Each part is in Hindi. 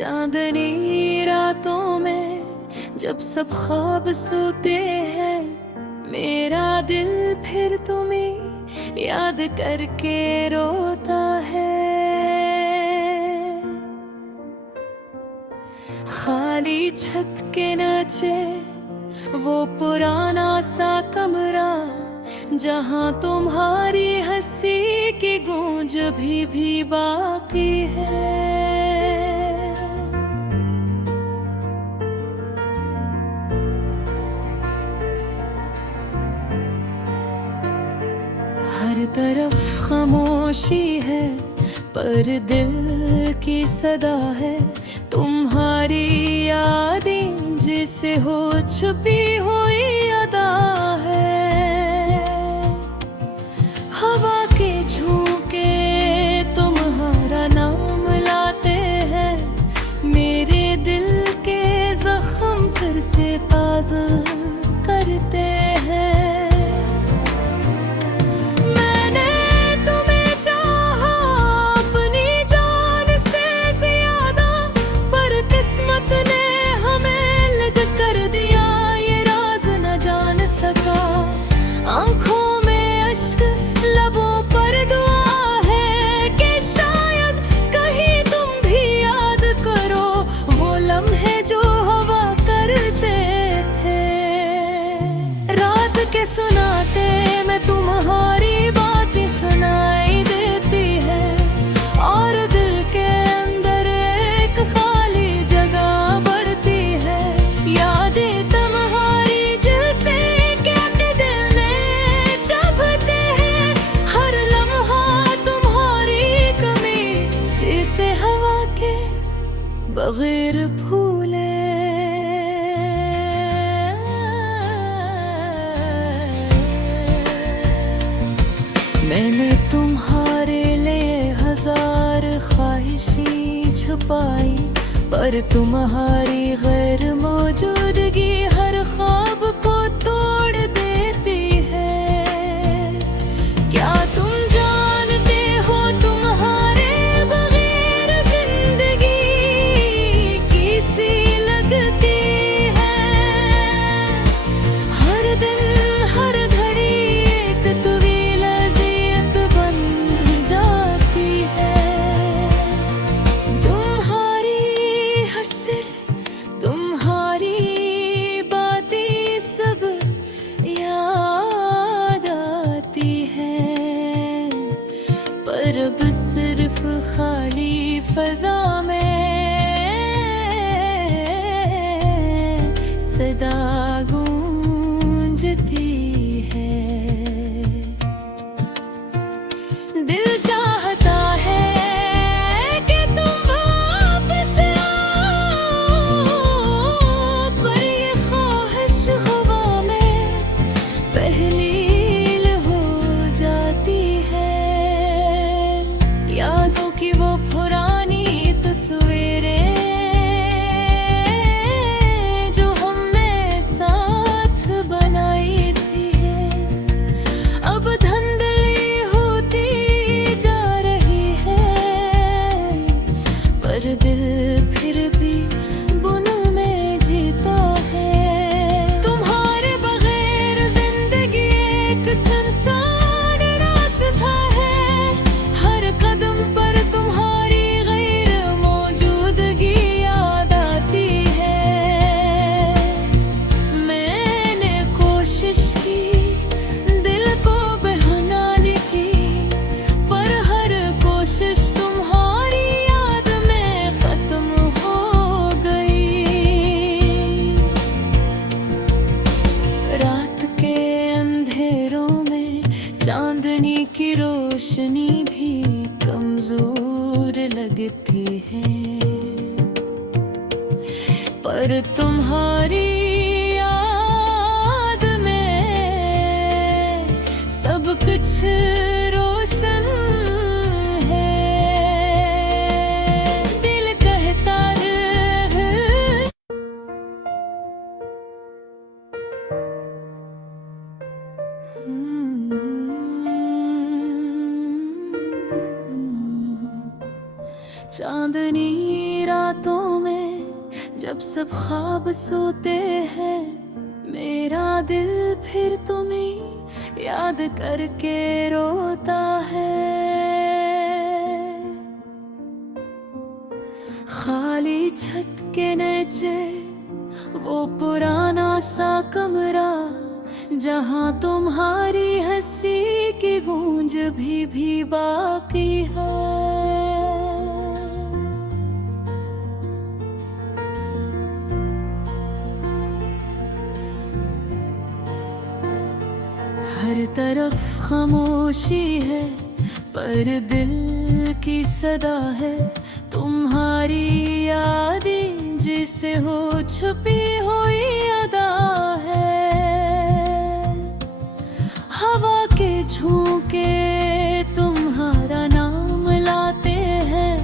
चांदनी रातों में जब सब ख्वाब सोते हैं, मेरा दिल फिर तुम्हें याद करके रोता है। खाली छत के नीचे वो पुराना सा कमरा, जहां तुम्हारी हंसी की गूंज भी बाकी है। हर तरफ खामोशी है, पर दिल की सदा है तुम्हारी यादें, जिसे हो छुपी हुई अदा है। हवा के झोंके तुम्हारा नाम लाते हैं, मेरे दिल के जख्म फिर से ताज़ा करते हैं। सुनाते मैं तुम्हारी बातें सुनाई देती है, और दिल के अंदर एक खाली जगह भरती है। यादें तुम्हारी जैसे कहते दिल में चुभते हैं, हर लम्हा तुम्हारी कमी जिसे हवा के बगैर भूले। मैंने तुम्हारे लिए हजार ख्वाहिशें छुपाई, पर तुम्हारी गैर मौजूदगी हर ख्वाब को तोड़ देती है। क्या तुम जानते हो तुम्हारे बगैर जिंदगी कैसी लगती है? हर दिन हर घड़ी एक तवील पर अब सिर्फ खाली फजा में सदा गूंजती है। दिल चाहता है कि तुम वापस आओ, पर ये ख्वाहिश हवा में पहलील हो जाती है। यादों की वो पुरानी तस्वीरें जो हमने साथ बनाई थी, अब धुंधली होती जा रही है, पर दिल फिर भी बुन में जीता है। तुम्हारे बगैर जिंदगी एक संसार रास्ता है, हर कदम पर तुम्हारी गैर मौजूदगी याद आती है। मैंने कोशिश की दिल को बहलाने की, पर हर कोशिश तुम्हारी याद में खत्म हो गई। रात के अंधेरों में चांदनी की रोशनी भी कमजोर लगती है, पर तुम्हारी याद में सब कुछ रोशन है। दिल कहता है चांदनी रातों जब सब ख्वाब सोते हैं मेरा दिल फिर तुम्हें याद करके रोता है। खाली छत के नीचे वो पुराना सा कमरा जहाँ तुम्हारी हंसी की गूंज भी बाकी है। हर तरफ खामोशी है पर दिल की सदा है तुम्हारी यादें जिसे हो छुपी हुई अदा है। हवा के झोंके तुम्हारा नाम लाते हैं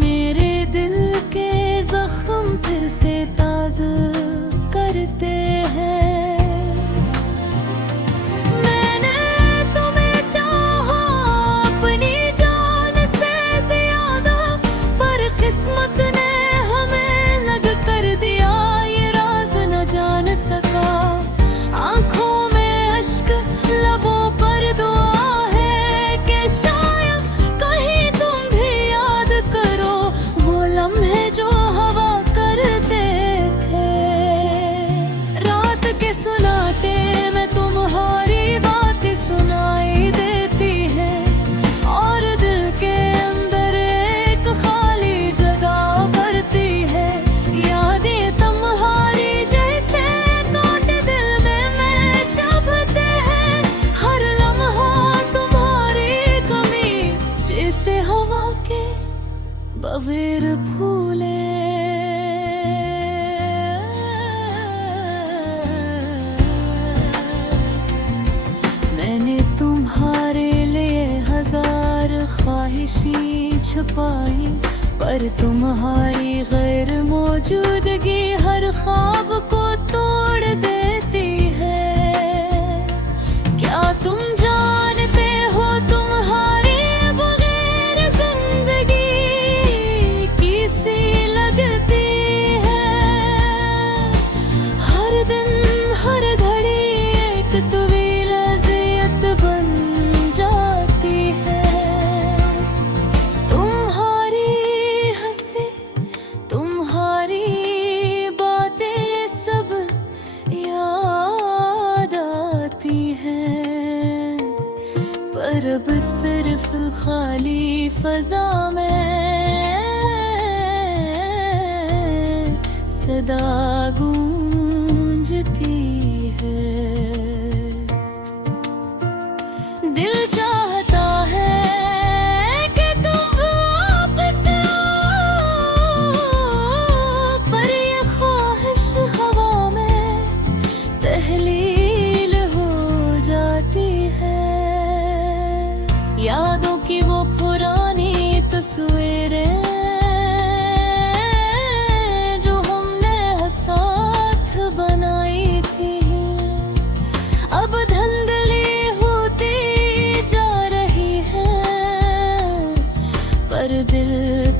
मेरे दिल के जख्म फिर से ताज़ा करते हैं। बवेर फूले मैंने तुम्हारे लिए हजार ख्वाहिशें छुपाई पर तुम्हारी गैर मौजूदगी हर ख्वाब को तोड़ देती है। क्या तुम जानते हो तुम्हारे बगैर जिंदगी कैसी लगती है। हर दिन हर घड़ी एक तवील अज़ियत बन जाती है। तुम्हारी हंसी तुम्हारी बातें सब याद आती हैं पर अब सिर्फ खाली फजा में सदा गूंजती है। दिल चाहता है कि तुम वापस आओ पर ये ख्वाहिश हवा में तहलील हो जाती है। यादों की वो पुरानी तस्वीरें जो हमने साथ बनाई थी अब धुंधली होती जा रही है पर दिल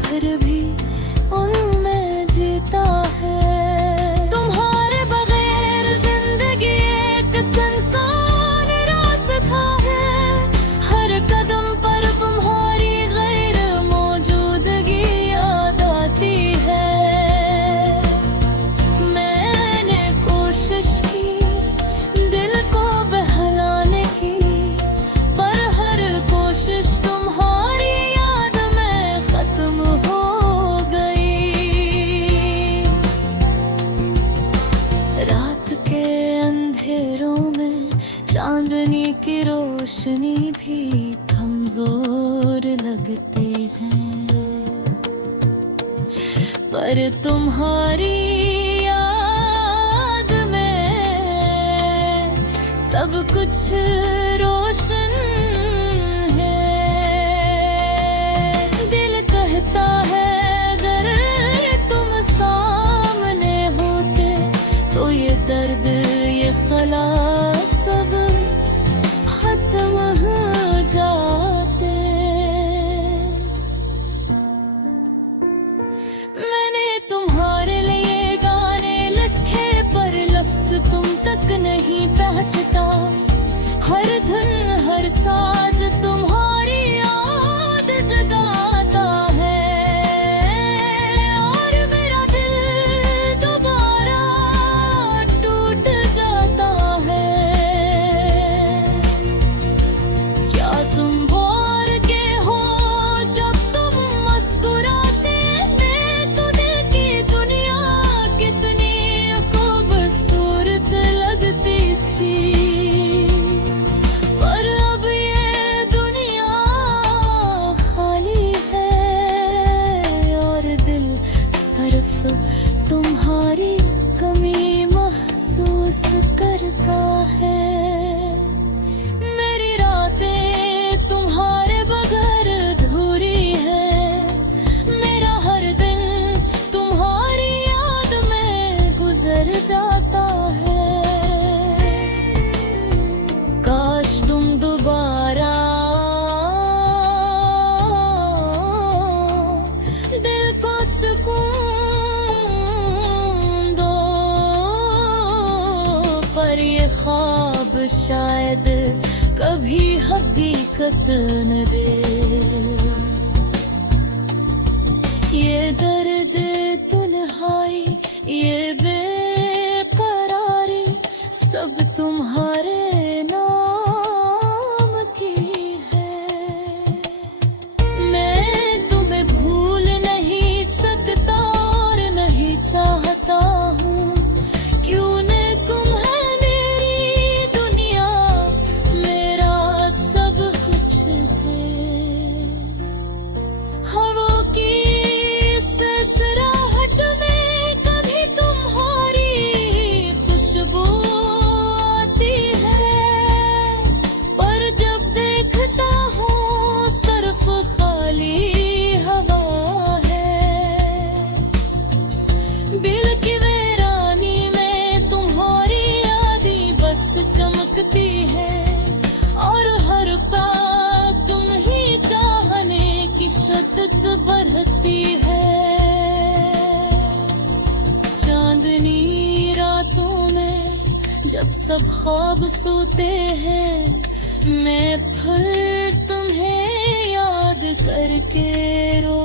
फिर भी उनमें जीता है। तुम्हारे बगैर जिंदगी एक सुनसान रास्ता है। हर कदम पर तुम्हारी गैर मौजूदगी याद आती है। मैंने कोशिश की दिल को बहलाने की पर हर कोशिश तुम्हारी याद में खत्म हो गई। रात के अंधेरों में चांदनी की रोशनी भी कमजोर लगती है पर तुम्हारी याद में सब कुछ रोशन है। दिल कहता है अगर तुम सामने होते तो ये दर्द ये खला सब खत्म हो जाते। मैंने तुम्हारे लिए जाता है। काश तुम दोबारा दिल को सुकून दो, पर ये ख्वाब शायद कभी हकीकत न दे। ये दर्द तन्हाई, ये बेकरारी, सब तुम्हारे नाम की है। मैं तुम्हें भूल नहीं सकता और नहीं चाहता हूँ, क्यों न तुम है मेरी दुनिया, मेरा सब कुछ थे। हवा की ससराहट में कभी तुम्हारी खुशबू आती है, पर जब देखता हूँ सिर्फ खाली हवा है। दिल की वीरानी में तुम्हारी यादें बस चमकती है, और हर पल तुम ही चाहने की शिद्दत बढ़ती है। चांदनी रातों में जब सब ख्वाब सोते हैं, मैं फिर तुम्हें याद करके रो